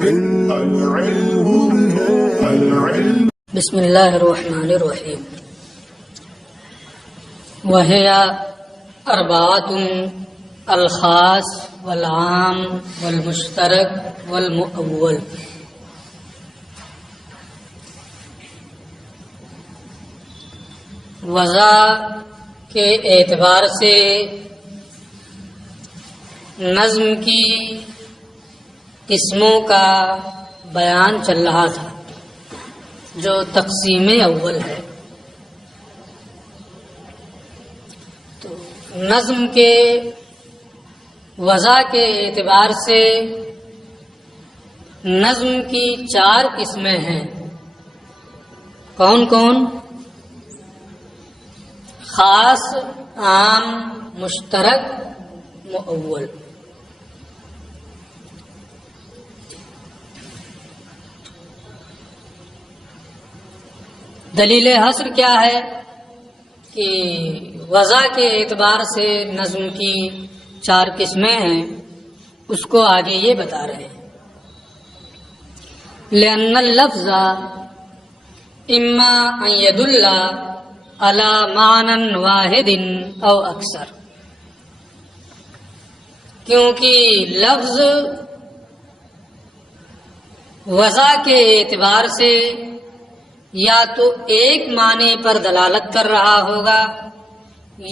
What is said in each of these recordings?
بسم اللہ الرحمن الرحیم وَهِيَ أَرْبَعَةٌ الخاص والعام والمشترک والمؤول. وضع کے اعتبار سے نظم کی قسموں کا بیان چل رہا تھا جو تقسیم اول ہے. تو نظم کے وضع کے اعتبار سے نظم کی 4 قسمیں ہیں. کون کون؟ خاص، عام، مشترک، مؤول. دلیل حصر کیا ہے کہ وضع کے اعتبار سے نظم کی 4 قسمیں ہیں، اس کو آگے یہ بتا رہے ہیں. لأن اللفظ اما ان يدل على معنى واحد او اکثر. کیونکہ لفظ وضع کے اعتبار سے یا تو ایک معنی پر دلالت کر رہا ہوگا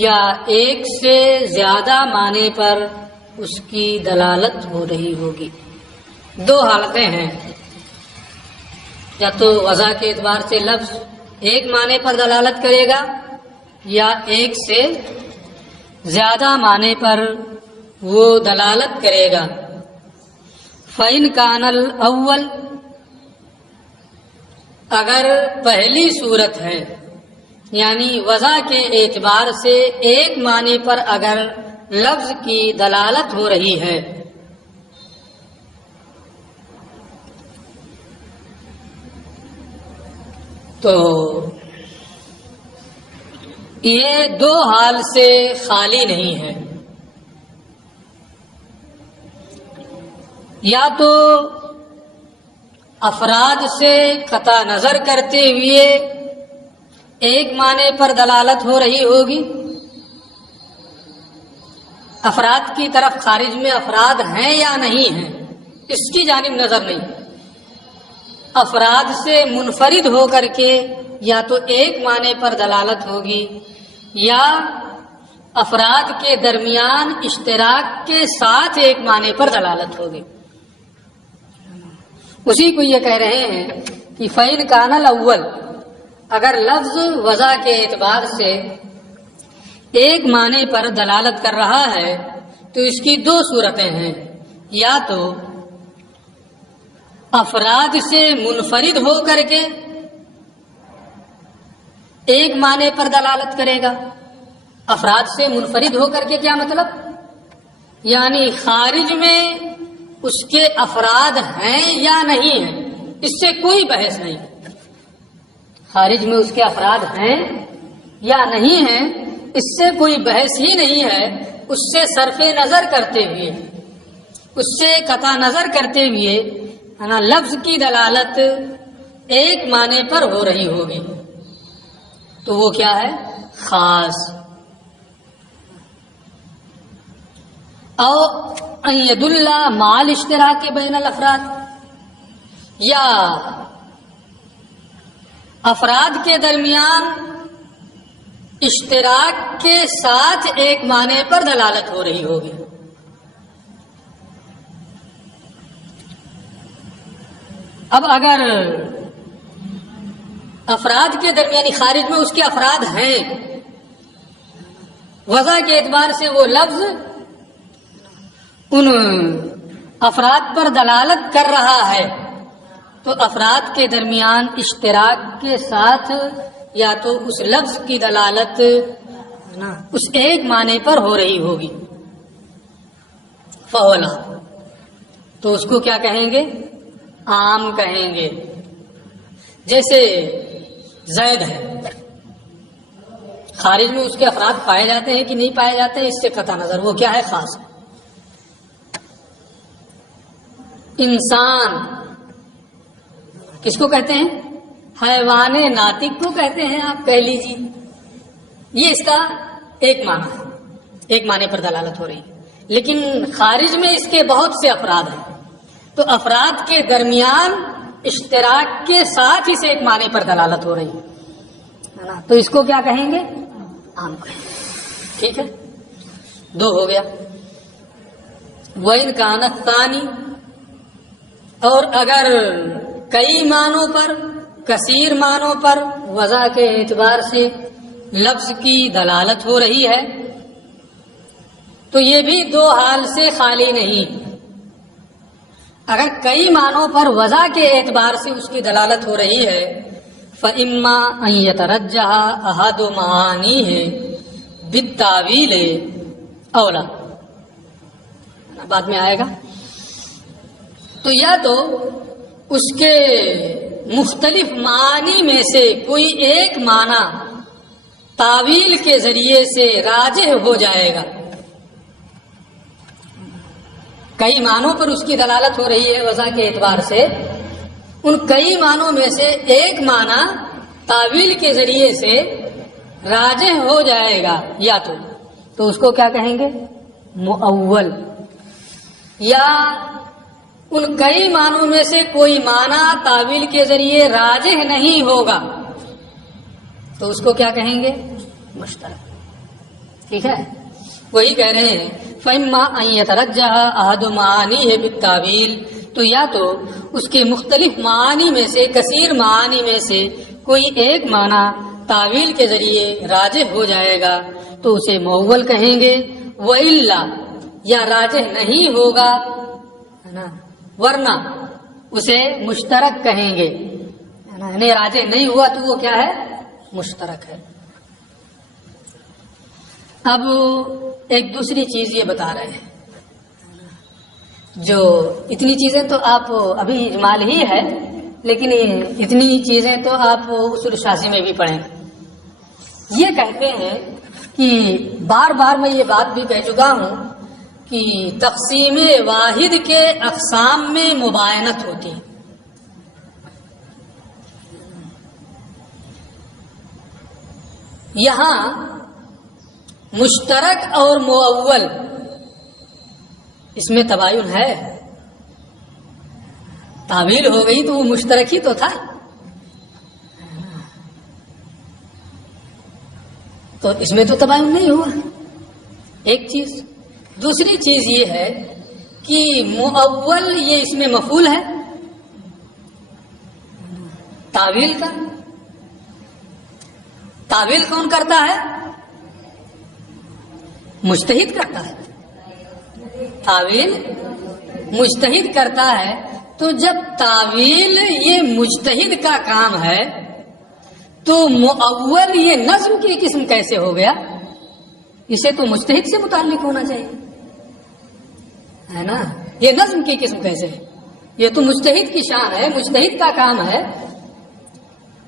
یا ایک سے زیادہ معنی پر اس کی دلالت ہو رہی ہوگی. 2 حالتیں ہیں، یا تو وضع کے اعتبار سے لفظ ایک معنی پر دلالت کرے گا یا ایک سے زیادہ معنی پر وہ دلالت کرے گا. فَإِنْ كَانَ الْأَوَّلُ، اگر پہلی صورت ہے یعنی وضع کے اعتبار سے ایک معنی پر اگر لفظ کی دلالت ہو رہی ہے تو یہ 2 حال سے خالی نہیں ہے. یا تو افراد سے قطع نظر کرتے ہوئے ایک معنی پر دلالت ہو رہی ہوگی. افراد کی طرف خارج میں افراد ہیں یا نہیں ہیں اس کی جانب نظر نہیں. افراد سے منفرد ہو کر کے یا تو ایک معنی پر دلالت ہوگی یا افراد کے درمیان اشتراک کے ساتھ ایک معنی پر دلالت ہوگی. اسی کو یہ کہہ رہے ہیں کہ فَإِنْ كَانَ الْأَوَّلُ، اگر لفظ وضع کے اعتبار سے ایک معنی پر دلالت کر رہا ہے تو اس کی 2 صورتیں ہیں. یا تو افراد سے منفرد ہو کر کے ایک معنی پر دلالت کرے گا. افراد سے منفرد ہو کر کے کیا مطلب؟ یعنی خارج میں اس کے افراد ہیں یا نہیں ہیں اس سے کوئی بحث نہیں. خارج میں اس کے افراد ہیں یا نہیں ہیں اس سے کوئی بحث ہی نہیں ہے. اس سے صرف نظر کرتے ہوئے، اس سے قطع نظر کرتے ہوئے لفظ کی دلالت ایک معنی پر ہو رہی ہوگی تو وہ کیا ہے؟ خاص. او ان يدل مع الاشتراک بین الافراد، یا افراد کے درمیان اشتراک کے ساتھ ایک معنی پر دلالت ہو رہی ہوگی. اب اگر افراد کے درمیانی خارج میں اس کے افراد ہیں، وضع کے اعتبار سے وہ لفظ ان افراد پر دلالت کر رہا ہے تو افراد کے درمیان اشتراک کے ساتھ یا تو اس لفظ کی دلالت اس ایک معنی پر ہو رہی ہوگی. فولا، تو اس کو کیا کہیں گے؟ عام کہیں گے. جیسے زید ہے، خارج میں اس کے افراد پائے جاتے ہیں کہ نہیں پائے جاتے ہیں اس سے قطع نظر، وہ کیا ہے؟ خاص ہے. انسان کس کو کہتے ہیں؟ حیوان ناطق کو کہتے ہیں، آپ کہہ لیجیے. یہ اس کا ایک معنی ہے، ایک معنی پر دلالت ہو رہی ہے. لیکن خارج میں اس کے بہت سے افراد ہیں، تو افراد کے درمیان اشتراک کے ساتھ اس ایک معنی پر دلالت ہو رہی ہے نا. تو اس کو کیا کہیں گے؟ عام کہیں گے. ٹھیک ہے، دو ہو گیا. وَإِنْ كَانَ الثَّانِي، اور اگر کئی معنوں پر، کثیر معنوں پر وضع کے اعتبار سے لفظ کی دلالت ہو رہی ہے تو یہ بھی دو حال سے خالی نہیں. اگر کئی معنوں پر وضع کے اعتبار سے اس کی دلالت ہو رہی ہے فَإِمَّا أَن يَتَرَجَّحَ أَحَدُ مَعَانِيهِ بِالتَّأْوِيلِ أَوْ لَا، بعد میں آئے گا. تو یا تو اس کے مختلف معنی میں سے کوئی ایک معنی تاویل کے ذریعے سے راجح ہو جائے گا. کئی معنوں پر اس کی دلالت ہو رہی ہے وضع کے اعتبار سے، ان کئی معنوں میں سے ایک معنی تاویل کے ذریعے سے راجح ہو جائے گا یا تو اس کو کیا کہیں گے؟ مؤول. یا ان کئی معنوں میں سے کوئی معنی تاویل کے ذریعے راجح نہیں ہوگا تو اس کو کیا کہیں گے؟ مشترک. ٹھیک ہے، وہی کہہ رہے ہیں فَإِمَّا أَن يَتَرَجَّحَ أَحَدُ مَعَانِيهِ بِالتَّأْوِيلِ، تو یا تو اس کے مختلف معانی میں سے، کثیر معانی میں سے کوئی ایک معنی تاویل کے ذریعے راجح ہو جائے گا تو اسے مؤول کہیں گے. وَإِلَّا، یا راجح نہیں ہوگا ورنہ اسے مشترک کہیں گے. یعنی راجح نہیں ہوا تو وہ کیا ہے؟ مشترک ہے. اب ایک دوسری چیز یہ بتا رہے ہیں، جو اتنی چیزیں تو آپ ابھی اجمال ہی ہے، لیکن اتنی چیزیں تو آپ اصول شاذی میں بھی پڑھیں. یہ کہتے ہیں کہ بار بار میں یہ بات بھی کہہ چکا ہوں کہ تقسیم واحد کے اقسام میں مباینت ہوتی ہے. یہاں مشترک اور مؤول اس میں تباین ہے. تعویل ہو گئی تو وہ مشترک ہی تو تھا، تو اس میں تو تباین نہیں ہوا. ایک چیز. دوسری چیز یہ ہے کہ مؤول یہ اس میں مفعول ہے تعویل کا. تعویل کون کرتا ہے؟ مجتہد کرتا ہے. تعویل مجتہد کرتا ہے. تو جب تعویل یہ مجتہد کا کام ہے تو مؤول یہ نظم کی قسم کیسے ہو گیا؟ اسے تو مجتہد سے متعلق ہونا چاہیے، ہے نا. یہ نظم کی قسم کیسے ہے؟ یہ تو مجتہد کی شان ہے، مجتہد کا کام ہے.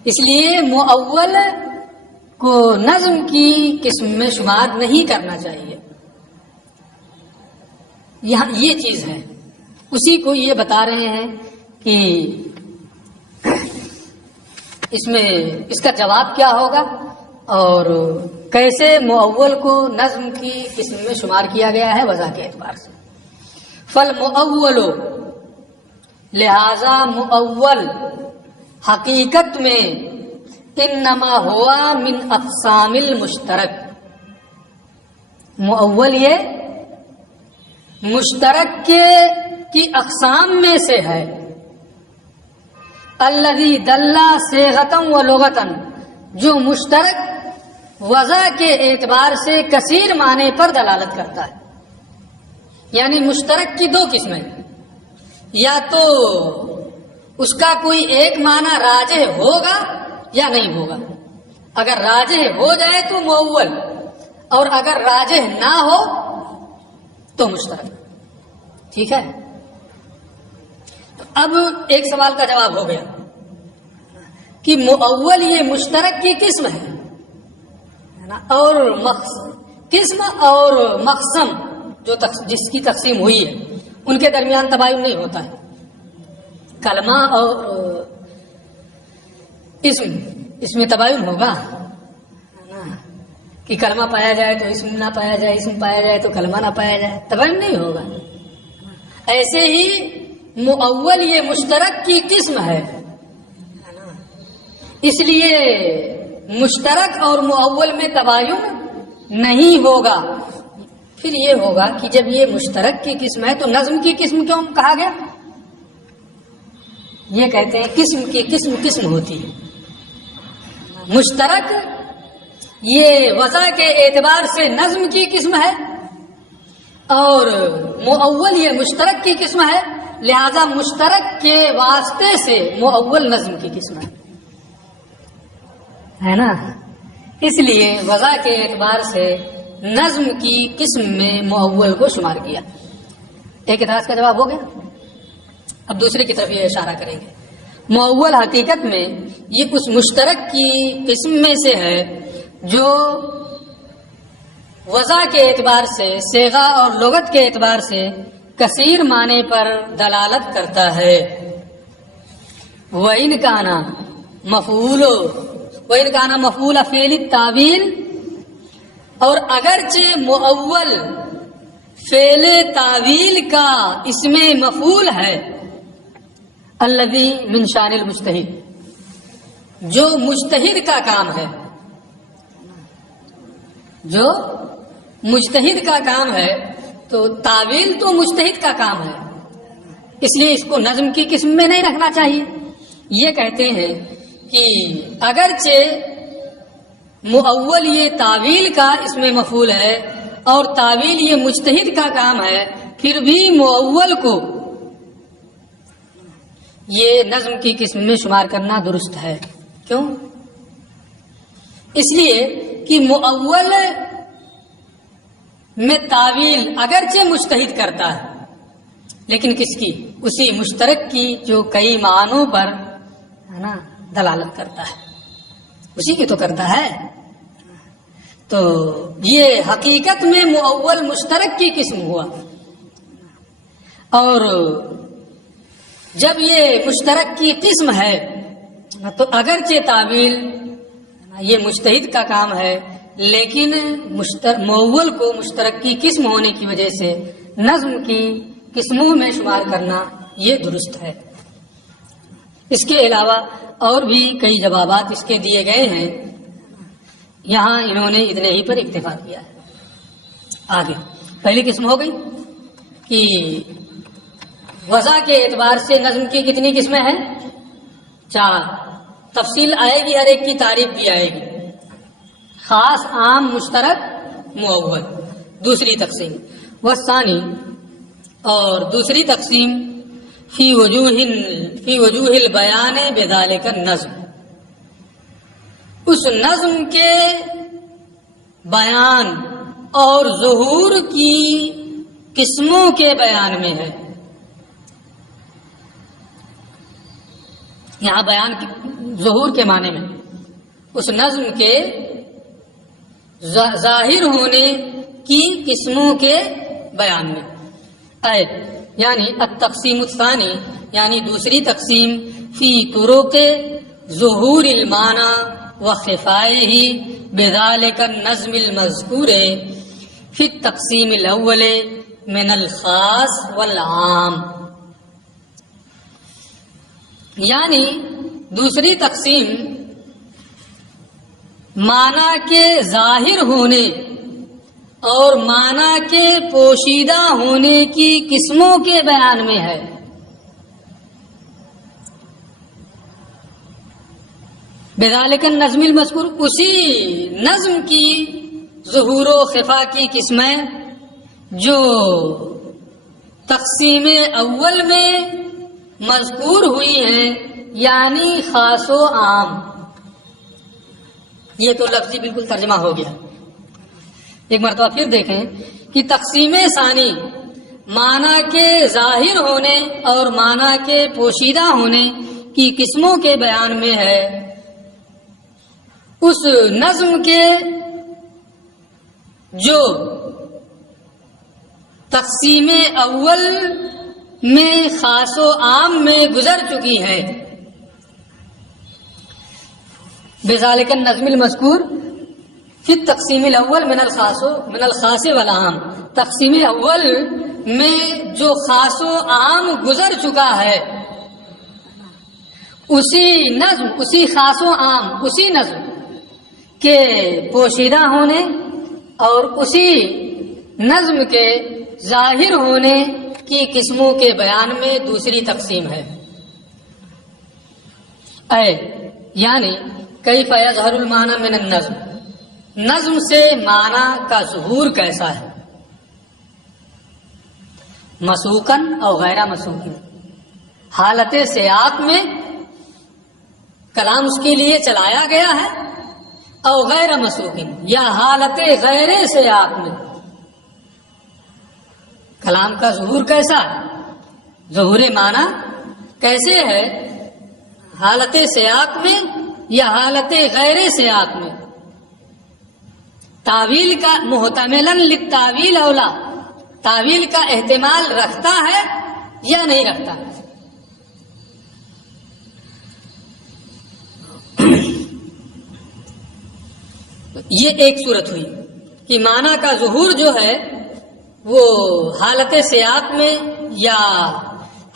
اس لیے مؤول کو نظم کی قسم میں شمار نہیں کرنا چاہیے. یہاں یہ چیز ہے، اسی کو یہ بتا رہے ہیں کہ اس میں اس کا جواب کیا ہوگا اور کیسے مؤول کو نظم کی قسم میں شمار کیا گیا ہے وضع کے اعتبار سے. فالمؤول، لہذا مؤول حقیقت میں انما ہوا من اقسام المشترک، مؤول یہ مشترک کی اقسام میں سے ہے. الذی دلّا صیغۃ و لغۃ، جو مشترک وضع کے اعتبار سے کثیر معنی پر دلالت کرتا ہے. یعنی مشترک کی دو قسمیں، یا تو اس کا کوئی ایک معنی راجح ہوگا یا نہیں ہوگا. اگر راجح ہو جائے تو مؤول، اور اگر راجح نہ ہو تو مشترک. ٹھیک ہے. اب ایک سوال کا جواب ہو گیا کہ مؤول یہ مشترک کی قسم ہے نا، اور قسم اور مقسم جو جس کی تقسیم ہوئی ہے ان کے درمیان تباین نہیں ہوتا ہے. کلمہ اور اس میں تباین ہوگا کہ کلمہ پایا جائے تو اسم نہ پایا جائے، اسم پایا جائے تو کلمہ نہ پایا جائے، تباین نہیں ہوگا۔ ایسے ہی مؤول یہ مشترک کی قسم ہے، اس لیے مشترک اور مؤول میں تباین نہیں ہوگا۔ پھر یہ ہوگا کہ جب یہ مشترک کی قسم ہے تو نظم کی قسم کیوں کہا گیا؟ یہ کہتے ہیں قسم کی قسم ہوتی ہے۔ مشترک یہ وضع کے اعتبار سے نظم کی قسم ہے، اور مؤول یہ مشترک کی قسم ہے، لہذا مشترک کے واسطے سے مؤول نظم کی قسم ہے نا۔ اس لیے وضع کے اعتبار سے نظم کی قسم میں مؤول کو شمار کیا۔ ایک اعتراض کا جواب ہو گیا، اب دوسری کی طرف یہ اشارہ کریں گے۔ مؤول حقیقت میں یہ اس مشترک کی قسم میں سے ہے جو وضع کے اعتبار سے، صیغہ اور لغت کے اعتبار سے کثیر معنی پر دلالت کرتا ہے۔ وَإِنْ كَانَ مفعول فعل التاویل، اور اگرچہ مؤول فعل تاویل کا اسم مفعول ہے، الذی من شان المجتہد، جو مجتہد کا کام ہے، جو مجتہد کا کام ہے، تو تاویل تو مجتہد کا کام ہے، اس لیے اس کو نظم کی قسم میں نہیں رکھنا چاہیے۔ یہ کہتے ہیں کہ اگرچہ مؤول یہ تاویل کا اسم مفعول ہے اور تاویل یہ مجتہد کا کام ہے، پھر بھی مؤول کو یہ نظم کی قسم میں شمار کرنا درست ہے۔ کیوں؟ اس لیے کہ مؤول میں تاویل اگرچہ مجتہد کرتا ہے، لیکن کس کی؟ اسی مشترک کی جو کئی معنوں پر ہے نا دلالت کرتا ہے، اسی کی تو کرتا ہے۔ تو یہ حقیقت میں مؤول مشترک کی قسم ہوا، اور جب یہ مشترک کی قسم ہے تو اگرچہ تاویل یہ مجتہد کا کام ہے، لیکن مؤول کو مشترک کی قسم ہونے کی وجہ سے نظم کی قسموں میں شمار کرنا یہ درست ہے۔ اس کے علاوہ اور بھی کئی جوابات اس کے دیے گئے ہیں، یہاں انہوں نے اتنے ہی پر اکتفا کیا ہے۔ آگے پہلی قسم ہو گئی کہ وضع کے اعتبار سے نظم کی کتنی قسمیں ہیں؟ 4۔ تفصیل آئے گی، ہر ایک کی تعریف بھی آئے گی۔ خاص، عام، مشترک، مؤول۔ دوسری تقسیم والثانی، اور دوسری تقسیم فی وجوہ البیان بذالک النظم، اس نظم کے بیان اور ظہور کی قسموں کے بیان میں ہے۔ یہاں بیان کی ظہور کے معنی میں اس نظم کے ظاہر ہونے کی قسموں کے بیان میں ہے، یعنی التقسیم الثانی، یعنی دوسری تقسیم فی طرق ظہور المعنی وخفائہ بذالک النظم المذکور فی التقسیم الاول من الخاص والعام، یعنی دوسری تقسیم معنی کے ظاہر ہونے اور معنی کے پوشیدہ ہونے کی قسموں کے بیان میں ہے۔ بذالک النظم المذکور، اسی نظم کی ظہور و خفا کی قسمیں جو تقسیم اول میں مذکور ہوئی ہیں، یعنی خاص و عام۔ یہ تو لفظی بالکل ترجمہ ہو گیا۔ ایک مرتبہ پھر دیکھیں کہ تقسیم ثانی معنی کے ظاہر ہونے اور معنی کے پوشیدہ ہونے کی قسموں کے بیان میں ہے۔ اس نظم کے جو تقسیم اول میں خاص و عام میں گزر چکی ہے. بذالک النظم المذکور فی التقسیم الاول من الخاص والعام. تقسیم اول میں جو خاص و عام گزر چکا ہے اسی نظم، اسی خاص و عام، اسی نظم کے پوشیدہ ہونے اور اسی نظم کے ظاہر ہونے کی قسموں کے بیان میں دوسری تقسیم ہے. یعنی کیف یظہر المعنی من النظم، نظم سے معنی کا ظہور کیسا ہے. مسوکن اور غیر مسوکن، حالت سیاق میں کلام اس کے لیے چلایا گیا ہے، اور غیر مسوکن یا حالت غیر سیاق میں کلام کا ظہور کیسا ہے، ظہور معنی کیسے ہے، حالت سیاق میں یا حالت غیر سیاق میں. تعویل کا محتملاً للتعویل اولا، تعویل کا احتمال رکھتا ہے یا نہیں رکھتا. یہ ایک صورت ہوئی کہ معنی کا ظہور جو ہے وہ حالت سیاق میں یا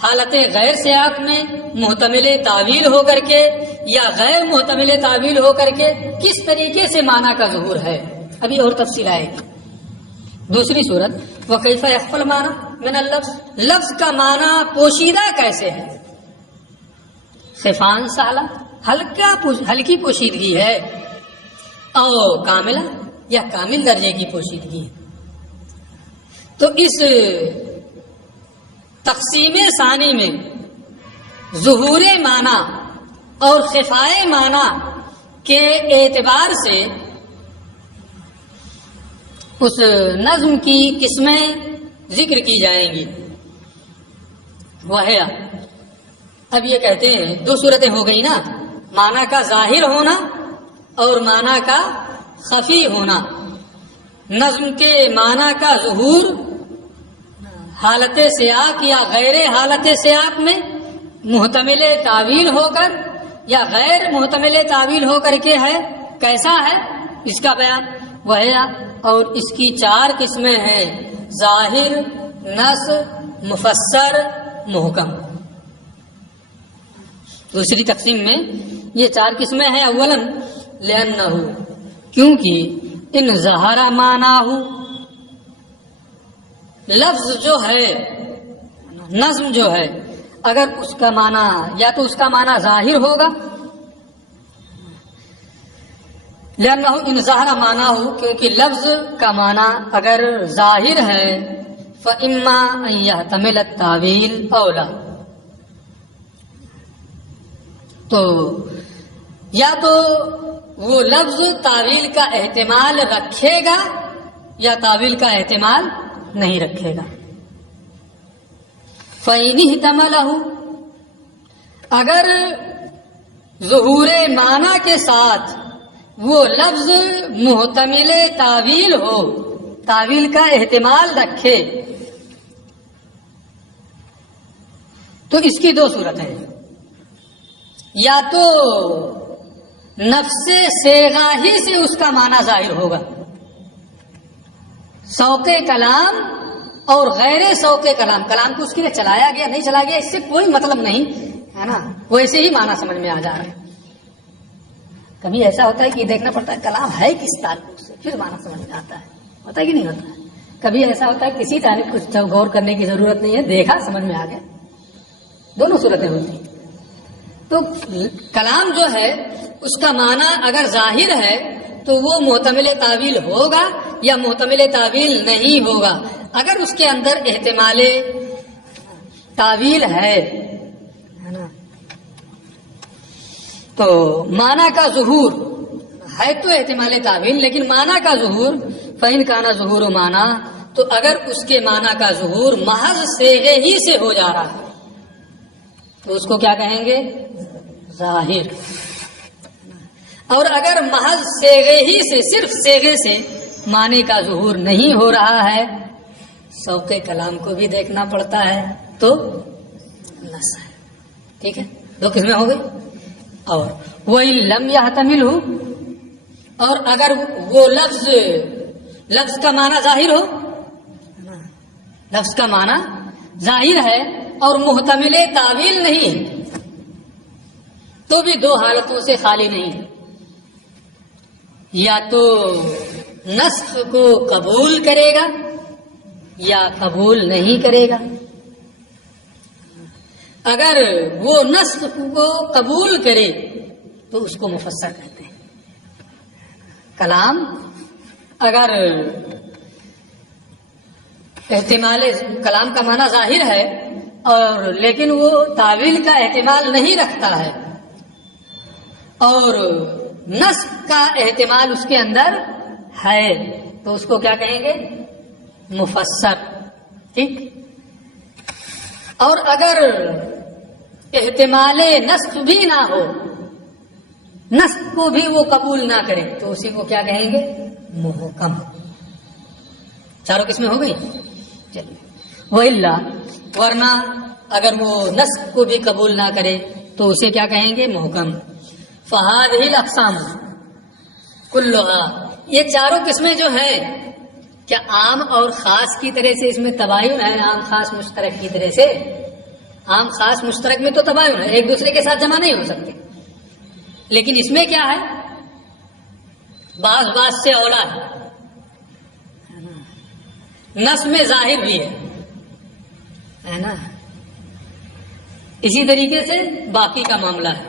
حالت غیر سیاق میں محتمل تعویل ہو کر کے یا غیر محتمل تعویل ہو کر کے کس طریقے سے معنی کا ظہور ہے. ابھی اور تفصیل آئے گی. دوسری صورت وکیف یخفی المعنی من اللفظ، لفظ کا معنی پوشیدہ کیسے ہے. خفان سہلا، ہلکی پوشیدگی ہے، اور کاملہ یا کامل درجے کی پوشیدگی ہے. تو اس تقسیم ثانی میں ظہور معنی اور خفائے معنی کے اعتبار سے اس نظم کی قسمیں ذکر کی جائیں گی. وہ اب یہ کہتے ہیں دو صورتیں ہو گئی نا، معنی کا ظاہر ہونا اور معنی کا خفی ہونا. نظم کے معنی کا ظہور حالت سیاق یا غیر حالت سیاق میں محتمل تعویل ہو کر یا غیر محتمل تعویل ہو کر کے ہے، کیسا ہے اس کا بیان. وہ اور اس کی چار قسمیں ہیں: ظاہر، نص، مفسر، محکم. دوسری تقسیم میں یہ چار قسمیں ہیں. اولاً لأنہ، کیونکہ ان ظہر معناہ، لفظ جو ہے، نظم جو ہے، اگر اس کا معنی یا تو اس کا معنی ظاہر ہوگا، لأنہ ان ظہر معناہ، کیونکہ لفظ کا معنی اگر ظاہر ہے، فإما ان يحتمل التاویل اولا، تو یا تو وہ لفظ تعویل کا احتمال رکھے گا یا تعویل کا احتمال نہیں رکھے گا. فَإِنِ احْتَمَلَهُ، اگر ظہور معنی کے ساتھ وہ لفظ محتمل تعویل ہو، تعویل کا احتمال رکھے، تو اس کی دو صورتیں ہیں. یا تو نفس صیغہ ہی سے اس کا معنی ظاہر ہوگا، سوق کلام اور غیر سوق کلام، کلام کو اس کے لیے چلایا گیا نہیں چلایا گیا اس سے کوئی مطلب نہیں ہے نا، ویسے ہی معنی سمجھ میں آ جا رہا ہے. کبھی ایسا ہوتا ہے کہ دیکھنا پڑتا ہے کلام ہے کس تعلق سے، پھر معنی سمجھ میں آتا ہے، ہوتا ہے کہ نہیں ہوتا ہے. کبھی ایسا ہوتا ہے کسی تعلق کو غور کرنے کی ضرورت نہیں ہے، دیکھا سمجھ میں آ گیا. دونوں صورتیں ہوتی ہیں. تو کلام جو ہے اس کا معنی اگر ظاہر ہے تو وہ محتمل تعویل ہوگا یا محتمل تعویل نہیں ہوگا. اگر اس کے اندر احتمال تعویل ہے نا، تو معنی کا ظہور ہے تو احتمال تعویل، لیکن معنی کا ظہور فإن کان ظہور معنی، تو اگر اس کے معنی کا ظہور محض صیغے ہی سے ہو جا رہا ہے تو اس کو کیا کہیں گے؟ ظاہر. اور اگر محض صیغے ہی سے، صرف صیغے سے معنی کا ظہور نہیں ہو رہا ہے، سوق کلام کو بھی دیکھنا پڑتا ہے. تو نس ہے. ٹھیک ہے, 2 قسمیں ہو گئی. اور وَإِن لَمْ يَحْتَمِلْهُ, اور اگر وہ لفظ کا معنی ظاہر ہو, لفظ کا معنی ظاہر ہے اور محتمل تعویل نہیں ہے, تو بھی 2 حالتوں سے خالی نہیں ہے. یا تو نسخ کو قبول کرے گا یا قبول نہیں کرے گا. اگر وہ نسخ کو قبول کرے تو اس کو مفسر کہتے ہیں. کلام اگر احتمال کلام کا معنی ظاہر ہے اور لیکن وہ تعویل کا احتمال نہیں رکھتا ہے اور نسخ کا احتمال اس کے اندر ہے تو اس کو کیا کہیں گے؟ مفسر. ٹھیک. اور اگر احتمال نسخ بھی نہ ہو, نسخ کو بھی وہ قبول نہ کرے تو اسی کو کیا کہیں گے؟ محکم. 4 قسمیں ہو گئی. چلیے. وَإِلَّا, ورنہ اگر وہ نسخ کو بھی قبول نہ کرے تو اسے کیا کہیں گے؟ محکم. فَهَذِهِ الْأَقْسَامُ كُلُّهَا, یہ 4 قسمیں جو ہیں کیا عام اور خاص کی طرح سے اس میں تباین ہے؟ عام خاص مشترک کی طرح سے. عام خاص مشترک میں تو تباین ہے, ایک دوسرے کے ساتھ جمع نہیں ہو سکتے. لیکن اس میں کیا ہے؟ بعض سے اولا ہے, نس میں ظاہر بھی ہے نا. اسی طریقے سے باقی کا معاملہ ہے.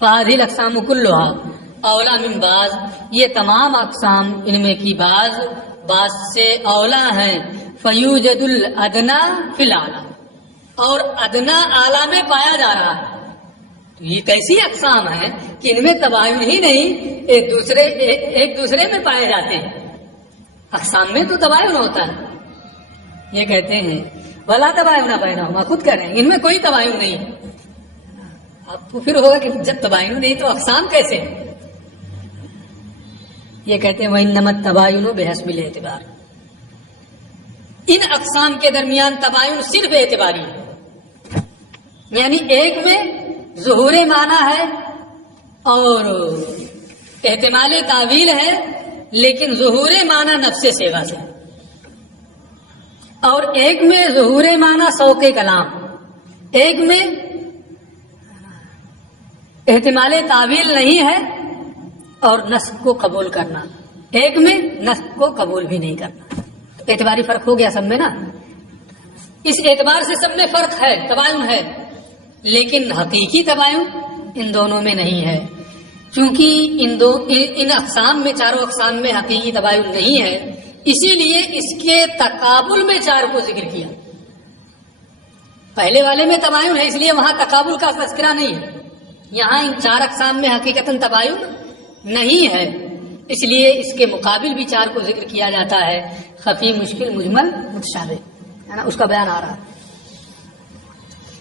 فَهَذِهِ الْأَقْسَامُ كُلُّهَا اولا من بعض, یہ تمام اقسام ان میں کی بعض سے اولا ہیں. فَيُوجَدُ الْأَدْنَى فِي الْأَعْلَى, اور ادنا اعلیٰ میں پایا جا رہا ہے. تو یہ کیسی اقسام ہیں کہ ان میں تباین ہی نہیں, ایک دوسرے میں پائے جاتے ہیں. اقسام میں تو تباین ہوتا ہے. یہ کہتے ہیں وَلَا تَبَايُنَ بَيْنَهُمَا, خود کہہ رہے ہیں ان میں کوئی تباین نہیں. اب تو پھر ہوگا کہ جب تباین نہیں تو اقسام کیسے؟ یہ کہتے ہیں وَإِنَّمَا التَّبَايُنُ بِحَسْبِ الْاعْتِبَارِ, ان اقسام کے درمیان تباین صرف اعتباری ہے. یعنی ایک میں ظہور معنی ہے اور احتمال تعویل ہے لیکن ظہور معنی نفس صیغہ سے, اور ایک میں ظہور معنی سوق کلام, ایک میں احتمال تعویل نہیں ہے اور نسخ کو قبول کرنا, ایک میں نسخ کو قبول بھی نہیں کرنا. اعتباری فرق ہو گیا سب میں نا. اس اعتبار سے سب میں فرق ہے, تباین ہے, لیکن حقیقی تباین ان دونوں میں نہیں ہے. چونکہ ان اقسام میں 4 اقسام میں حقیقی تباین نہیں ہے, اسی لیے اس کے تقابل میں 4 کو ذکر کیا. پہلے والے میں تباین ہے اس لیے وہاں تقابل کا تذکرہ نہیں ہے. یہاں ان 4 اقسام میں حقیقتاً تباین نہیں ہے, اس لیے اس کے مقابل بھی 4 کو ذکر کیا جاتا ہے. خفی, مشکل, مجمل, متشابہ, ہے نا, اس کا بیان آ رہا ہے.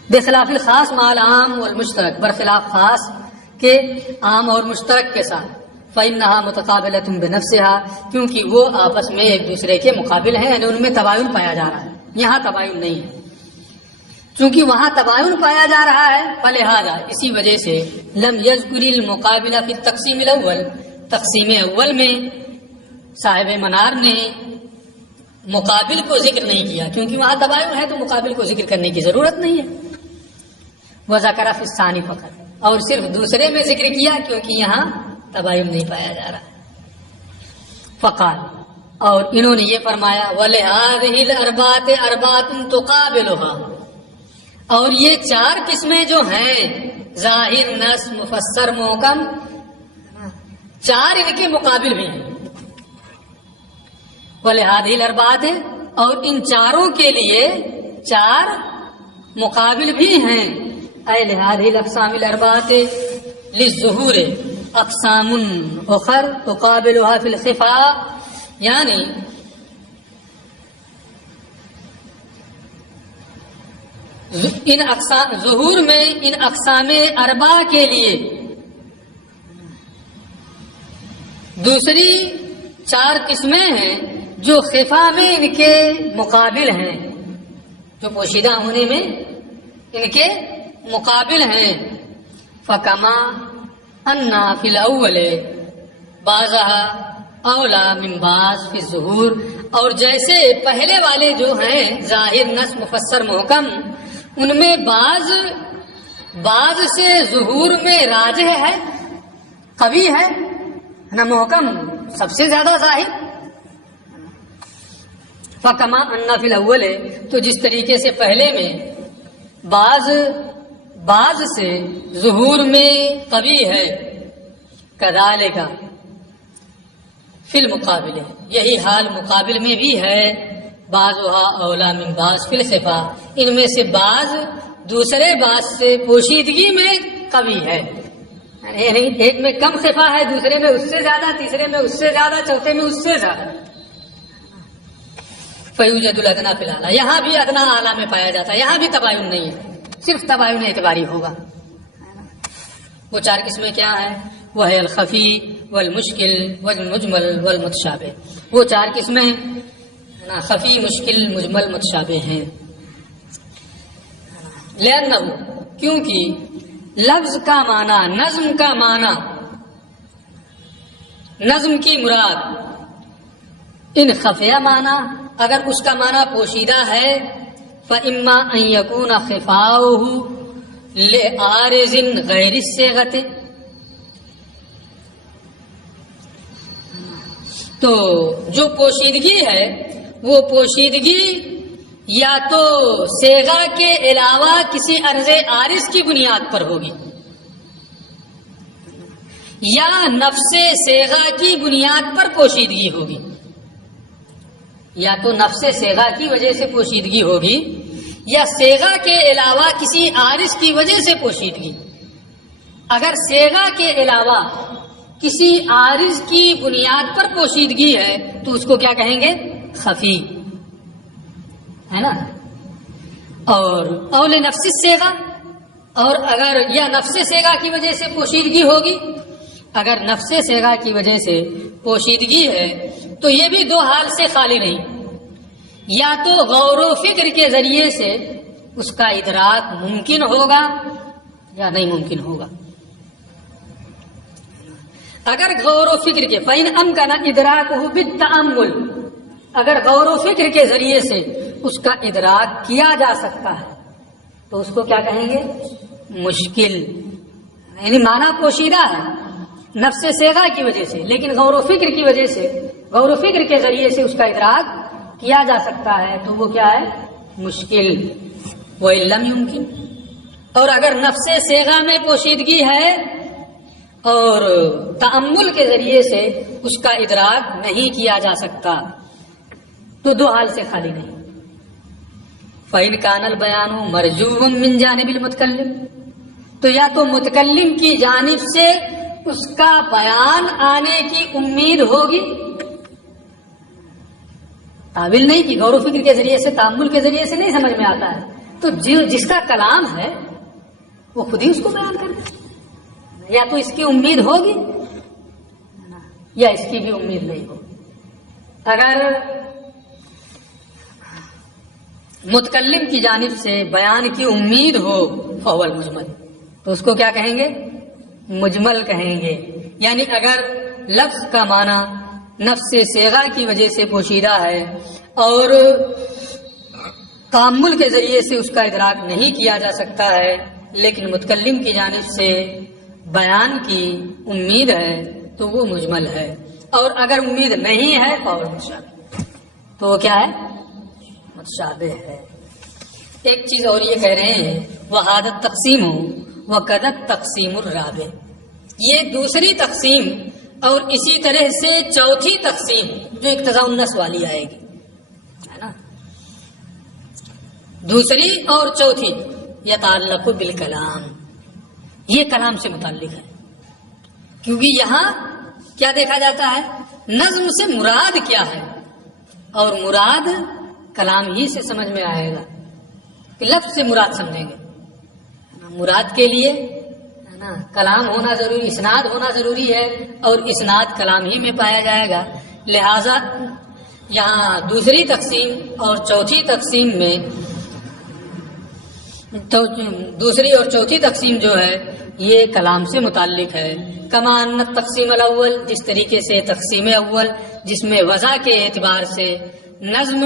بخلاف الخاص مع العام والمشترک, برخلاف خاص کے عام اور مشترک کے ساتھ. فإنها متقابلة بنفسها, کیونکہ وہ آپس میں ایک دوسرے کے مقابل ہیں, یعنی ان میں تباین پایا جا رہا ہے, یہاں تباین نہیں ہے. چونکہ وہاں تباین پایا جا رہا ہے فلہذا اسی وجہ سے لم یذکر المقابلہ فی التقسیم الاول, تقسیم اول میں صاحب منار نے مقابل کو ذکر نہیں کیا, کیونکہ وہاں تباین ہے تو مقابل کو ذکر کرنے کی ضرورت نہیں ہے. وذکر فی الثانی فقط, اور صرف دوسرے میں ذکر کیا کیونکہ یہاں تباین نہیں پایا جا رہا. فقال, اور انہوں نے یہ فرمایا وَلِهَٰذِهِ الْأَرْبَعَةِ أَرْبَعَةٌ تُقَابِلُهَا, اور یہ 4 قسمیں جو ہیں ظاہر, نص, مفسر, محکم, 4 ان کے مقابل بھی ہیں. وَلِهَٰذِهِ الْأَرْبَعَةِ, اور ان 4 کے لیے 4 مقابل بھی ہیں. اے لِهَٰذِهِ الْأَقْسَامِ الْأَرْبَعَةِ لِلظُّهُورِ اقسام اخر تقابلها فی الخفاء, یعنی ان اقسام ظہور میں ان اقسام 4 کے لیے دوسری 4 قسمیں ہیں جو خفا میں ان کے مقابل ہیں. جو پوشیدہ ہونے میں ان کے مقابل ہیں. فکما انا فی الاول بعضها اولا من بعض فی الظہور، اور جیسے پہلے والے جو ہیں ظاہر نص مفسر محکم، ان میں بعض سے ظہور میں راجح ہے، قوی ہے نا، محکم سب سے زیادہ ظاہر. فکما انا فی الاول، تو جس طریقے سے پہلے میں بعض سے ظہور میں قوی ہے، کذالک فی المقابل، یہی حال مقابل میں بھی ہے. بعضها اولا من بعض فی الخفا، ان میں سے بعض دوسرے بعض سے پوشیدگی میں قوی ہے، یعنی ایک میں کم خفا ہے، دوسرے میں اس سے زیادہ، تیسرے میں اس سے زیادہ، چوتھے میں اس سے زیادہ. فیوجد الادنیٰ فی الاعلیٰ، یہاں بھی ادنا اعلیٰ میں پایا جاتا ہے، یہاں بھی تباین نہیں ہے، صرف تباین اعتباری ہوگا. وہ 4 قسمیں کیا ہیں؟ وہ ہے الخفی والمشکل والمجمل والمتشابہ. وہ 4 قسمیں خفی، مشکل، مجمل، متشابہ ہیں. لأنہ، کیونکہ لفظ کا معنی، نظم کا معنی، نظم کی مراد ان خفیہ معنی، اگر اس کا معنی پوشیدہ ہے، فإما أن يكون خفاؤه لعارض غیر الصیغۃ، تو جو پوشیدگی ہے وہ پوشیدگی یا تو صیغہ کے علاوہ کسی عرض عارض کی بنیاد پر ہوگی، یا نفس صیغہ کی بنیاد پر پوشیدگی ہوگی. یا تو نفس صیغہ کی وجہ سے پوشیدگی ہوگی، یا صیغہ کے علاوہ کسی عارض کی وجہ سے پوشیدگی. اگر صیغہ کے علاوہ کسی عارض کی بنیاد پر پوشیدگی ہے تو اس کو کیا کہیں گے؟ خفی، ہے نا. اور اول نفس صیغہ، اور اگر یا نفس صیغہ کی وجہ سے پوشیدگی ہوگی، اگر نفس صیغہ کی وجہ سے پوشیدگی ہے تو یہ بھی 2 حال سے خالی نہیں. یا تو غور و فکر کے ذریعے سے اس کا ادراک ممکن ہوگا یا نہیں ممکن ہوگا. اگر غور و فکر کے فَإِنْ أَمْكَنَ إِدْرَاكُهُ بِالتَّأَمُّلِ، اگر غور و فکر کے ذریعے سے اس کا ادراک کیا جا سکتا ہے تو اس کو کیا کہیں گے؟ مشکل. یعنی معنی پوشیدہ ہے نفس صیغہ کی وجہ سے، لیکن غور و فکر کی وجہ سے، غور و فکر کے ذریعے سے اس کا ادراک کیا جا سکتا ہے تو وہ کیا ہے؟ مشکل. وَإِن لَّمْ يُمْكِن، اور اگر نفس صیغہ میں پوشیدگی ہے اور تأمل کے ذریعے سے اس کا ادراک نہیں کیا جا سکتا تو 2 حال سے خالی نہیں. فَإِنْ كَانَ الْبَيَانُ مَرْجُوًّا مِنْ جَانِبِ الْمُتَكَلِّمِ، تو یا تو متکلم کی جانب سے اس کا بیان آنے کی امید ہوگی، قابل نہیں کہ غور و فکر کے ذریعے سے، تأمل کے ذریعے سے نہیں سمجھ میں آتا ہے، تو جس کا کلام ہے وہ خود ہی اس کو بیان کرے. یا تو اس کی امید ہوگی یا اس کی بھی امید نہیں ہوگی. اگر متکلم کی جانب سے بیان کی امید ہو فهو المجمل، تو اس کو کیا کہیں گے؟ مجمل کہیں گے. یعنی اگر لفظ کا معنی نفس صیغہ کی وجہ سے پوشیدہ ہے اور تأمل کے ذریعے سے اس کا ادراک نہیں کیا جا سکتا ہے، لیکن متکلم کی جانب سے بیان کی امید ہے تو وہ مجمل ہے. اور اگر امید نہیں ہے فهو متشابہ، تو وہ کیا ہے؟ متشابہ ہے. ایک چیز اور یہ کہہ رہے ہیں وَهَذَا التَّقْسِيمُ وَكَذَا التَّقْسِيمُ الرَّابِعُ، یہ دوسری تقسیم اور اسی طرح سے چوتھی تقسیم جو اقتضاء النص والی آئے گی، ہے نا. دوسری اور چوتھی یتعلق بالکلام، یہ کلام سے متعلق ہے، کیونکہ یہاں کیا دیکھا جاتا ہے؟ نظم سے مراد کیا ہے، اور مراد کلام ہی سے سمجھ میں آئے گا. لفظ سے مراد سمجھیں گے، مراد کے لیے ہے نا کلام ہونا ضروری، اسناد ہونا ضروری ہے، اور اسناد کلام ہی میں پایا جائے گا. لہذا یہاں دوسری تقسیم اور چوتھی تقسیم میں تو دوسری اور چوتھی تقسیم جو ہے یہ کلام سے متعلق ہے. کما ان تقسیم الاول، جس طریقے سے تقسیم اول جس میں وضع کے اعتبار سے نظم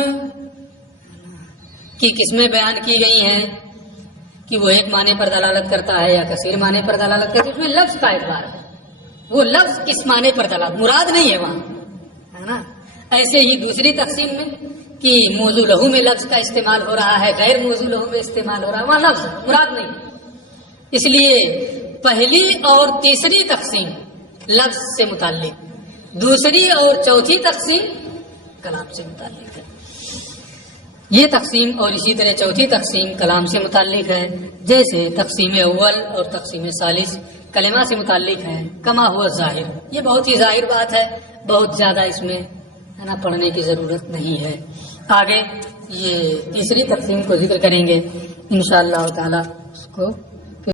کی قسمیں بیان کی گئی ہیں کہ وہ ایک معنی پر دلالت کرتا ہے یا کثیر معنی پر دلالت کرتا ہے، اس میں لفظ کا اعتبار ہے، وہ لفظ کس معنی پر دلالت، مراد نہیں ہے وہاں، ہے نا. ایسے ہی دوسری تقسیم میں کہ موضوع لہو میں لفظ کا استعمال ہو رہا ہے، غیر موضوع لہو میں استعمال ہو رہا ہے، وہاں لفظ مراد نہیں. اس لیے پہلی اور تیسری تقسیم لفظ سے متعلق، دوسری اور چوتھی تقسیم کلام سے متعلق ہے. یہ تقسیم اور اسی طرح چوتھی تقسیم کلام سے متعلق ہے، جیسے تقسیم اول اور تقسیم ثالث کلمہ سے متعلق ہے. کما ہوا ظاہر، یہ بہت ہی ظاہر بات ہے، بہت زیادہ اس میں ہے نا پڑھنے کی ضرورت نہیں ہے. آگے یہ تیسری تقسیم کو ذکر کریں گے انشاءاللہ تعالی، اس کو